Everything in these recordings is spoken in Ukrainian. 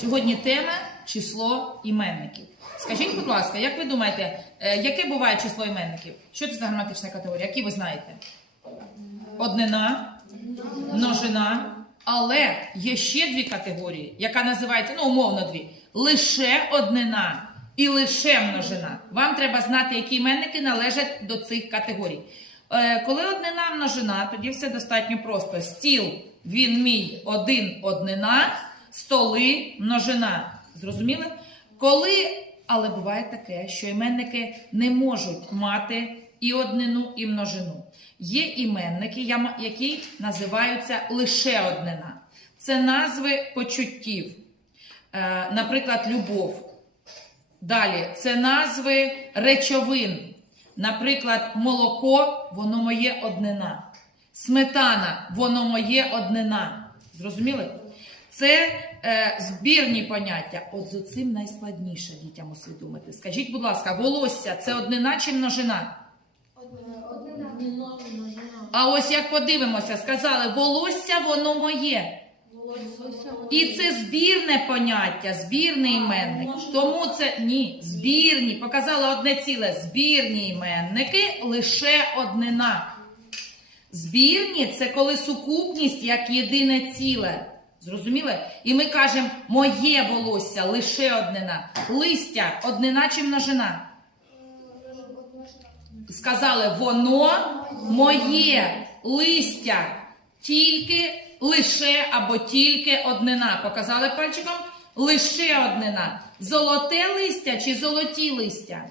Сьогодні тема число іменників. Скажіть, будь ласка, як ви думаєте, е, яке буває число іменників? Що це за граматична категорія? Які ви знаєте? Однина, множина. Але є ще дві категорії, яка називається, ну, умовно дві. Лише однина і лише множина. Вам треба знати, які іменники належать до цих категорій. Е, коли однина множина, тоді все достатньо просто. Стіл, він мій, один однина, столи множина. Зрозуміли? Коли, але буває таке, що іменники не можуть мати і однину, і множину. Є іменники, які називаються лише однина. Це назви почуттів. Е, наприклад, любов. Далі це назви речовин. Наприклад, молоко, воно моє однина. Сметана, воно моє однина. Зрозуміли? Це е, збірні поняття. От з цим найскладніше дітям усвідомити. Скажіть, будь ласка, волосся це однина чи множина? А ось як подивимося, сказали, волосся воно моє. І це збірне поняття, збірний іменник. Тому це ні, збірні. Показала одне ціле. Збірні іменники лише однина. Збірні це коли сукупність як єдине ціле. Зрозуміли? І ми кажемо моє волосся лише однина. Листя однина чи множина. Сказали, воно моє листя, тільки лише або тільки однина. Показали пальчиком? Лише однина. Золоте листя чи золоті листя?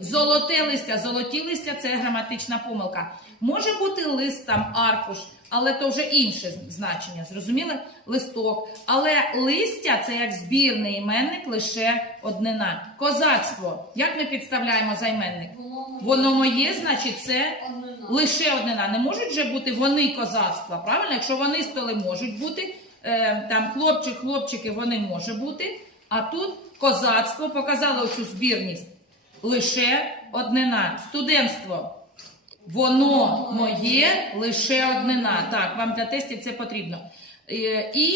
Золоте листя, золоті листя це граматична помилка. Може бути лист там аркуш, але то вже інше значення. Зрозуміли? Листок. Але листя це як збірний іменник, лише однина. Козацтво. Як ми підставляємо займенник? Воно моє, значить, це лише однина. Не можуть вже бути вони козацтва, правильно? Якщо вони столи можуть бути, е, там хлопчик, хлопчики, вони може бути. А тут козацтво показало цю збірність. Лише однина. Студентство. Воно моє лише однина. Так, вам для тестів це потрібно. Е, І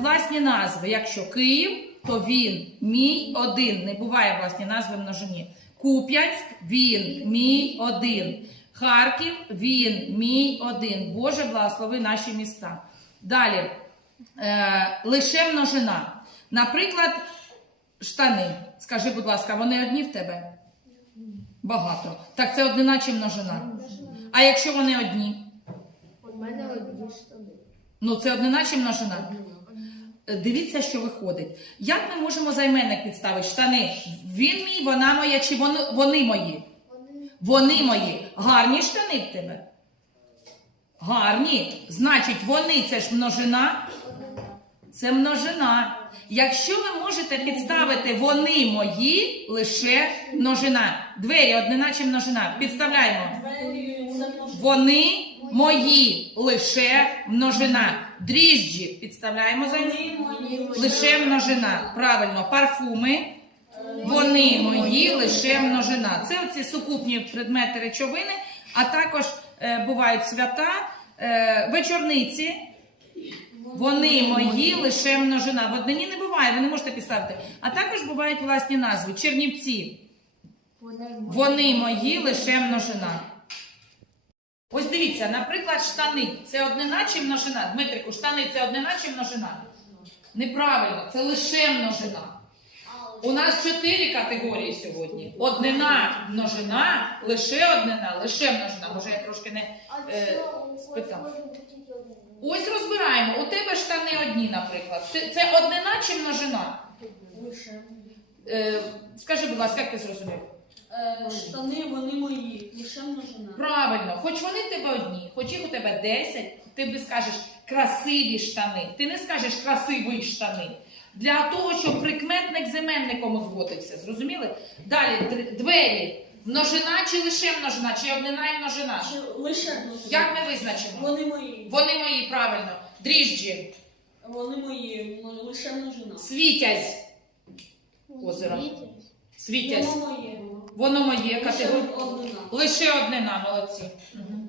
власні назви. Якщо Київ, то він мій один. Не буває власні назви в множині. Куп'янськ, він мій один. Харків, він мій один. Боже, благослови наші міста. Далі. Е, лише множина. Наприклад, штани. Скажи, будь ласка, вони одні в тебе? Багато. Так це однина чи множина? А якщо вони одні? У мене одні штани. Ну це однина чи множина? Е, Дивіться, що виходить. Як ми можемо займенник підставити? Штани. Він мій, вона моя, чи вони, вони мої? Вони Вони мої. Гарні штани в тебе? Гарні. Значить, вони це ж множина. Це множина. Якщо ви можете підставити вони мої, лише множина. Двері однина чи множина. Підставляємо. Вони мої, лише множина. Дріжджі підставляємо за ним. Лише множина. Правильно, парфуми. Вони мої, лише множина. Це оці сукупні предмети речовини, а також е, бувають свята, е, вечорниці. Вони мої, лише множина. В однині не буває, ви не можете підставити. А також бувають власні назви. Чернівці. Вони мої, лише множина. Ось дивіться, наприклад, штани. Це однина чи множина? Дмитрику, штани це однина чи множина? Неправильно, це лише множина. У нас чотири категорії сьогодні. Однина, множина, лише однина, лише множина. Може, я трошки не. Е, спитав. Ось розбираємо. У тебе штани одні, наприклад. Це однина чи множина? лише. Е, скажи, будь ласка, як ти зрозумів? Е, Штани вони мої, лише множина. Правильно, хоч вони в тебе одні, хоч їх у тебе 10, ти би скажеш красиві штани. Ти не скажеш красиві штани. Для того, щоб прикметник з іменником. Зрозуміли? Далі двері. Множина чи лише множина, чи однина і множина. Чи лише множина? Як ми визначимо? Вони мої. Вони мої, правильно. Дріжджі, Вони мої, лише множина. світязь. Озеро. Світязь. Воно моє. Воно моє Лише категорія. однина. Лише однина, молодці. Мгм.